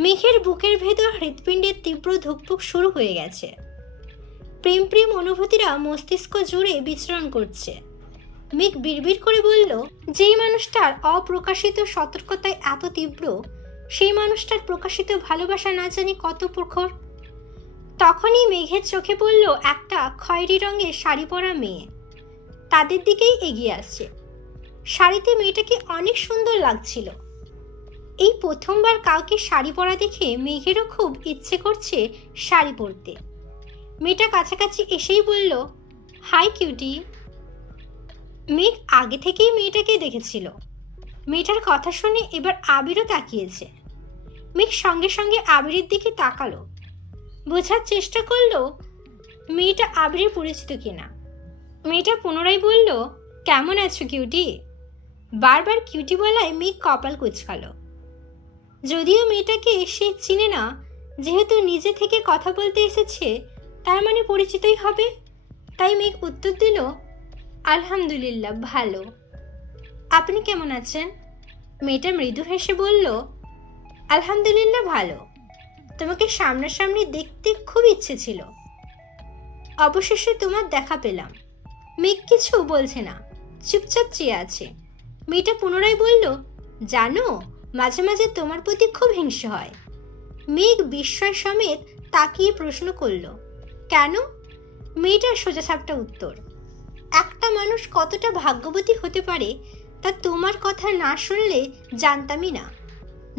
মেঘের বুকের ভেতর হৃৎপিণ্ডের তীব্র ধুকপুক শুরু হয়ে গেছে। প্রেম প্রেম অনুভূতিরা মস্তিষ্ক জুড়ে বিচরণ করছে। মেঘ বিড়বিড় করে বলল, যেই মানুষটার অপ্রকাশিত সতর্কতায় এত তীব্র, সেই মানুষটার প্রকাশিত ভালোবাসা না জানি কত প্রখর। তখনই মেঘের চোখে পড়ল একটা খয়েরি রঙের শাড়ি পরা মেয়ে। তাদের দিকেই এগিয়ে আসছে। শাড়িতে মেয়েটাকে অনেক সুন্দর লাগছিল। এই প্রথমবার কাউকে শাড়ি পরা দেখে মেঘেরও খুব ইচ্ছে করছে শাড়ি পরতে। মেয়েটা কাছাকাছি এসেই বলল, হাই কিউটি। মেঘ আগে থেকেই মেয়েটাকে দেখেছিল। মেয়েটার কথা শুনে এবার আবিরও তাকিয়েছে। মেঘ সঙ্গে সঙ্গে আবিরের দিকে তাকালো, বোঝার চেষ্টা করলো মেয়েটা আবিরের পরিচিত কিনা। মেয়েটা পুনরায় বলল, কেমন আছো কিউটি? বারবার কিউটি বলায় মেঘ কপাল কুঁচকালো। যদিও মেয়েটাকে সে চিনে না, যেহেতু নিজে থেকে কথা বলতে এসেছে তার মানে পরিচিতই হবে, তাই মেঘ উত্তর দিল, আলহামদুলিল্লাহ ভালো। আপনি কেমন আছেন? মেয়েটা মৃদু হেসে বলল, আলহামদুলিল্লাহ ভালো। তোমাকে সামনাসামনি দেখতে খুব ইচ্ছে ছিল, অবশেষে তোমার দেখা পেলাম। মেঘ কিছু বলছে না, চুপচাপ চেয়ে আছে। মেয়েটা পুনরায় বলল, জানো, মাঝে মাঝে তোমার প্রতি খুব হিংসে হয়। মেঘ বিস্ময় সমেত তাকিয়ে প্রশ্ন করল, কেন? মেয়েটার সোজাসাপটা উত্তর, একটা মানুষ কতটা ভাগ্যবতী হতে পারে তা তোমার কথা না শুনলে জানতামই না।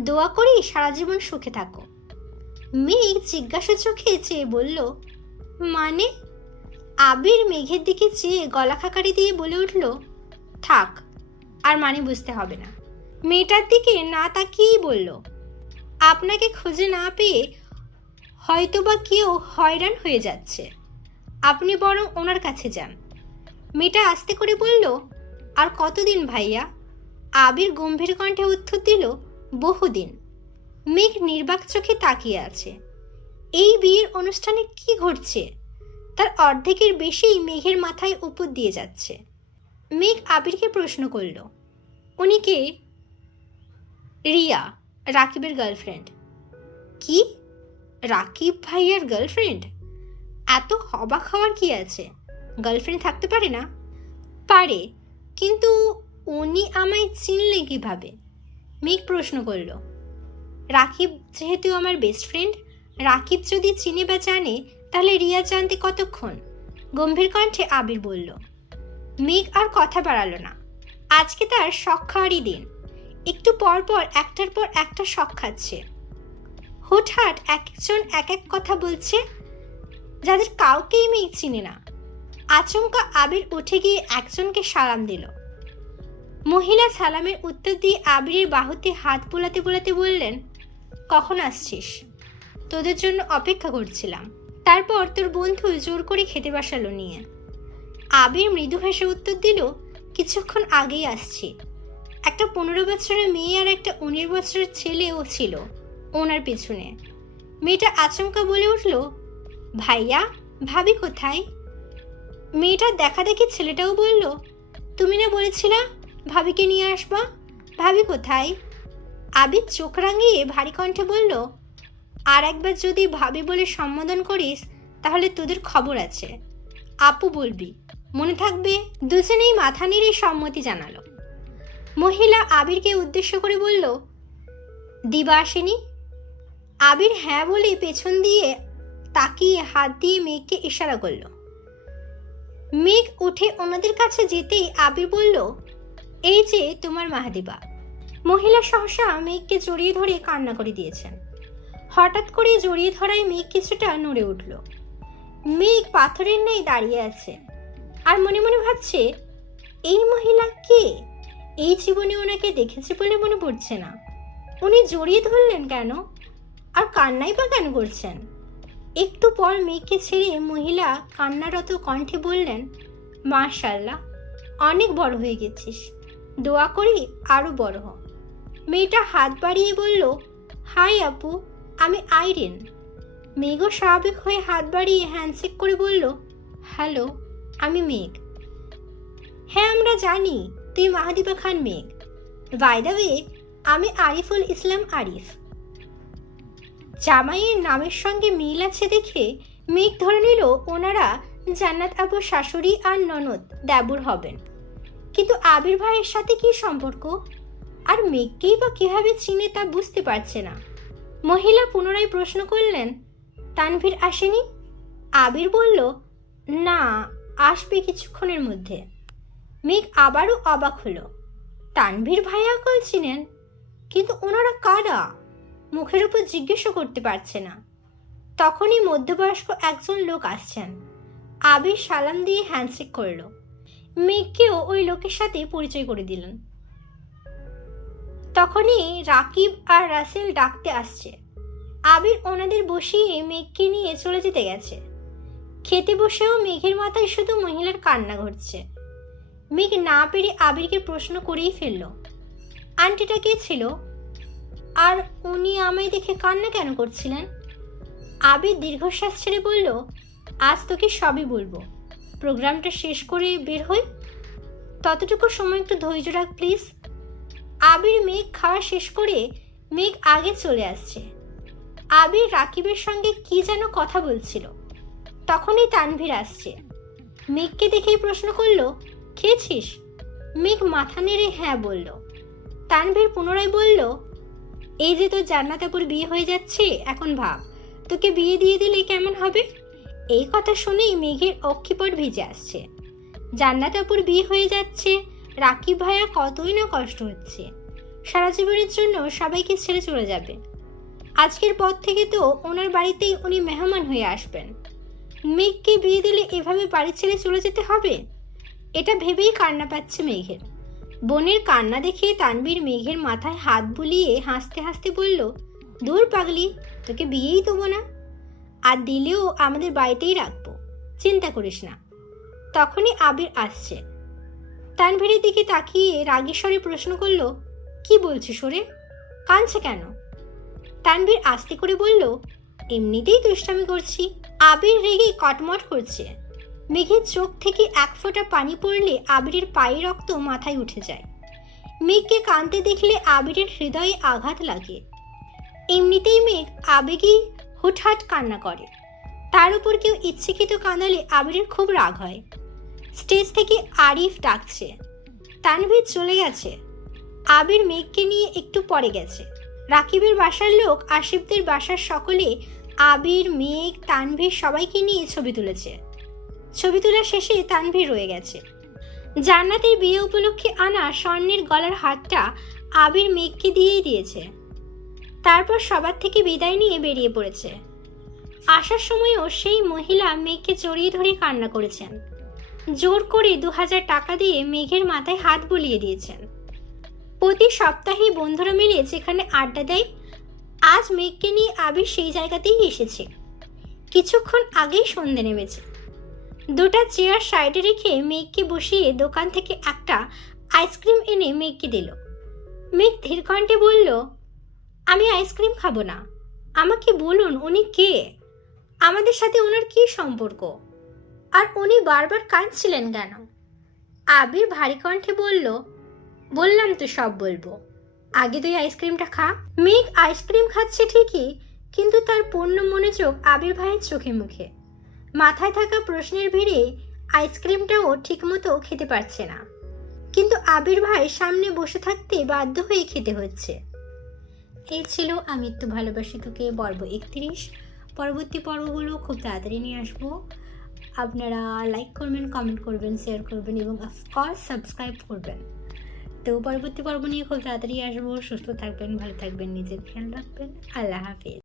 দোয়া করি সারা জীবন সুখে থাকো। মেঘ জিজ্ঞাসা চোখে চেয়ে বলল, মানে? আবির মেঘের দিকে চেয়ে গলা খাকারি দিয়ে বলে উঠল, থাক, আর মানে বুঝতে হবে না। মেয়েটার দিকে না তাকিয়েই বলল, আপনাকে খুঁজে না পেয়ে হয়তোবা কেউ হয়রান হয়ে যাচ্ছে, আপনি বরং ওনার কাছে যান। মেয়েটা আস্তে করে বলল, আর কতদিন ভাইয়া? আবির গম্ভীর কণ্ঠে উত্তর দিল, বহুদিন। মেঘ নির্বাক চোখে তাকিয়ে আছে। এই বিয়ের অনুষ্ঠানে কি ঘটছে তার অর্ধেকের বেশিই মেঘের মাথায় উপর দিয়ে যাচ্ছে। মেঘ আবিরকে প্রশ্ন করল, উনি কে? রিয়া, রাকিবের গার্লফ্রেন্ড। কি? রাকিব ভাইয়ার গার্লফ্রেন্ড? এত অবাক হওয়ার কি আছে? গার্লফ্রেন্ড থাকতে পারে না? পারে, কিন্তু উনি আমায় চিনলে কিভাবে? মেঘ প্রশ্ন করল। রাকিব যেহেতু আমার বেস্ট ফ্রেন্ড, রাকিব যদি চিনে বা জানে তাহলে রিয়া জানতে কতক্ষণ? গম্ভীর কণ্ঠে আবির বলল। মেঘ আর কথা বাড়ালো না। আজকে তার শখ খাওয়ারই দিন। একটু পর পর একটার পর একটা শখ খাচ্ছে। হুটহাট একজন এক এক কথা বলছে, যাদের কাউকেই মেঘ চিনে না। আচমকা আবির উঠে গিয়ে একজনকে সালাম দিল। মহিলা সালামের উত্তর দিয়ে আবিরের বাহুতে হাত বোলাতে বোলাতে বললেন, কখন আসছিস? তোদের জন্য অপেক্ষা করছিলাম। তারপর তোর বন্ধু জোর করে খেতে বসালো নিয়ে। আবির মৃদু হেসে উত্তর দিল, কিছুক্ষণ আগেই আসছি। একটা 15 বছরের মেয়ে আর একটা 19 বছরের ছেলেও ছিল ওনার পিছনে। মেয়েটা আচমকা বলে উঠল, ভাইয়া, ভাবি কোথায়? মেয়েটার দেখা দেখি ছেলেটাও বলল, তুমি না বলেছিলা ভাবিকে নিয়ে আসবা, ভাবি কোথায়? আবির চোখ রাঙিয়ে ভারী কণ্ঠে বলল, আর একবার যদি ভাবি বলে সম্বোধন করিস তাহলে তোদের খবর আছে। আপু বলবি, মনে থাকবে। দুজনেই মাথা নেড়ে সম্মতি জানালো। মহিলা আবিরকে উদ্দেশ্য করে বলল, দিবা আসেনি? আবির হ্যাঁ বলে পেছন দিয়ে তাকিয়ে হাত দিয়ে মেঘকে ইশারা করল। মেঘ উঠে ওনাদের কাছে যেতেই আবির বলল, এই যে তোমার মাহাদিবা। মহিলা সহসা মেঘকে জড়িয়ে ধরে কান্না করে দিয়েছেন। হঠাৎ করে জড়িয়ে ধরায় মেঘ কিছুটা নড়ে উঠল। মেঘ পাথরের ন্যায় দাঁড়িয়ে আছে আর মনে মনে ভাবছে, এই মহিলা কে? এই জীবনে ওনাকে দেখেছে বলে মনে পড়ছে না। উনি জড়িয়ে ধরলেন কেন? আর কান্নাই বা কেন করছেন? একটু পর মেঘকে ছেড়ে মহিলা কান্নারত কণ্ঠে বললেন, মাশাআল্লাহ, অনেক বড় হয়ে গেছিস, দোয়া করি আরো বড় হ। মেয়েটা হাত বাড়িয়ে বলল, হাই আপু, আমি আইরিন। মেঘও স্বাভাবিক হয়ে হাত বাড়িয়ে হ্যান্ডশেক করে বলল, হ্যালো, আমি মেঘ। হ্যাঁ, আমরা জানি তুই মাহাদিবা খান মেঘ। বাই দ্য ওয়ে, আমি আরিফুল ইসলাম আরিফ। জামাইয়ের নামের সঙ্গে মিল আছে দেখে মেঘ ধরে নিল ওনারা জান্নাত আপুর শাশুড়ি আর ননদ দেবর হবেন। কিন্তু আবির ভাইয়ের সাথে কি সম্পর্ক? আর মেঘকেই বা কিভাবে চিনে তা বুঝতে পারছে না। মহিলা পুনরায় প্রশ্ন করলেন, তানভীর আসেনি? আবির বলল, না, আসবে কিছুক্ষণের মধ্যে। মেঘ আবারও অবাক হলো। তানভীর ভাইয়া কল চিনেন, কিন্তু ওনারা কারা? মুখের উপর জিজ্ঞেসও করতে পারছে না। তখনই মধ্যবয়স্ক একজন লোক আসছেন। আবির সালাম দিয়ে হ্যান্ডশেক করল। মেঘকেও ওই লোকের সাথে পরিচয় করে দিলেন। তখনই রাকিব আর রাসেল ডাকতে আসছে। আবির ওনাদের বসিয়ে মেঘকে নিয়ে চলে যেতে গেছে। খেতে বসেও মেঘের মাথায় শুধু মহিলার কান্না ঘটছে। মেঘ না পেরে আবিরকে প্রশ্ন করেই ফেলল, আন্টিটা কে ছিল? আর উনি আমায় দেখে কান্না কেন করছিলেন? আবির দীর্ঘশ্বাস ছেড়ে বলল, আজ তোকে সবই বলবো। প্রোগ্রামটা শেষ করে বের হই, ততটুকু সময় একটু ধৈর্য রাখ প্লিজ। আবির মেঘ খাওয়া শেষ করে মেঘ আগে চলে আসছে। আবির রাকিবের সঙ্গে কি যেন কথা বলছিল। তখনই তানভীর আসছে। মেঘকে দেখেই প্রশ্ন করল, খেয়েছিস? মেঘ মাথা নেড়ে হ্যাঁ বলল। তানভীর পুনরায় বলল, এই যে তোর জান্নাত আপুর বিয়ে হয়ে যাচ্ছে, এখন ভাব তোকে বিয়ে দিয়ে দিলে কেমন হবে। এই কথা শুনেই মেঘের অক্ষিপট ভিজে আসছে। জান্নাত আপুর বিয়ে হয়ে যাচ্ছে, রাকিব ভাইয়া কতই না কষ্ট হচ্ছে। সারা জীবনের জন্য সবাইকে ছেড়ে চলে যাবে। আজকের পর থেকে তো ওনার বাড়িতেই উনি মেহমান হয়ে আসবেন। মেঘকে বিয়ে দিলে এভাবে বাড়ি ছেড়ে চলে যেতে হবে? এটা ভেবেই কান্না পাচ্ছে মেঘের। বোনের কান্না দেখে তানভীর মেঘের মাথায় হাত বুলিয়ে হাসতে হাসতে বলল, দূর পাগলি, তোকে বিয়েই দেবো না, আর দিলেও আমাদের বাড়িতেই রাখবো, চিন্তা করিস না। তখনই আবির আসছে। তানভীরের দিকে তাকিয়ে রাগী স্বরে প্রশ্ন করল, কি বলছিস ওরে, কাঁদছে কেন? তানভীর আস্তে করে বলল, এমনিতেই দুষ্টামি করছি। আবির রেগে কটমট করছে। মেঘের চোখ থেকে এক ফোঁটা পানি পড়লে আবিরের পায়ে রক্ত মাথায় উঠে যায়। মেঘকে কাঁদতে দেখলে আবিরের হৃদয়ে আঘাত লাগে। এমনিতেই মেঘ আবেগেই হুটহাট কান্না করে, তার উপর কেউ ইচ্ছাকৃত কাঁদালে আবিরের খুব রাগ হয়। স্টেজ থেকে আরিফ ডাকছে। তানভীর চলে গেছে। আবির মেঘকে নিয়ে একটু পরে গেছে। রাকিবের বাসার লোক, আসিফদের বাসার সকলে আবির, মেঘ, তানভীর সবাইকে নিয়ে ছবি তুলেছে। ছবি তোলা শেষে তানভীর রয়ে গেছে। জান্নাতের বিয়ে উপলক্ষে আনা স্বর্ণের গলার হারটা আবির মেঘকে দিয়েই দিয়েছে। তারপর সবার থেকে বিদায় নিয়ে বেরিয়ে পড়েছে। আসার সময়ও সেই মহিলা মেঘকে জড়িয়ে ধরে কান্না করেছেন। জোর করে 2000 টাকা দিয়ে মেঘের মাথায় হাত বুলিয়ে দিয়েছেন। প্রতি সপ্তাহে বন্ধুরা মিলে যেখানে আড্ডা দেয়, আজ মেঘকে নিয়ে আবির সেই জায়গাতেই এসেছে। কিছুক্ষণ আগেই সন্ধ্যে নেমেছে। দুটা চেয়ার সাইডে রেখে মেঘকে বসিয়ে দোকান থেকে একটা আইসক্রিম এনে মেঘকে দিল। মেঘ ধীর কণ্ঠে বলল, আমি আইসক্রিম খাবো না, আমাকে বলুন উনি কে, আমাদের সাথে ওনার কি সম্পর্ক, আর উনি বারবার কাঁদছিলেন কেন? আবির ভারী কণ্ঠে বলল, বললাম তো সব বলবো, আগে তুই আইসক্রিমটা খা। মেঘ আইসক্রিম খাচ্ছে ঠিকই, কিন্তু তার পূর্ণ মনোযোগ আবির ভাইয়ের চোখে মুখে। মাথায় থাকা প্রশ্নের ভিড়ে আইসক্রিমটাও ঠিকমতো খেতে পারছে না, কিন্তু আবির ভাই সামনে বসে থাকতে বাধ্য হয়ে খেতে হচ্ছে। এই ছিল আমি একটু ভালোবাসি তোকে পর্ব 31। পরবর্তী পর্বগুলো খুব তাড়াতাড়ি নিয়ে আসবো। আপনারা লাইক করবেন, কমেন্ট করবেন, শেয়ার করবেন এবং অফকোর্স সাবস্ক্রাইব করবেন। তো পরবর্তী পর্ব নিয়ে খুব তাড়াতাড়ি আসবো। সুস্থ থাকবেন, ভালো থাকবেন, নিজের খেয়াল রাখবেন। আল্লাহ হাফিজ।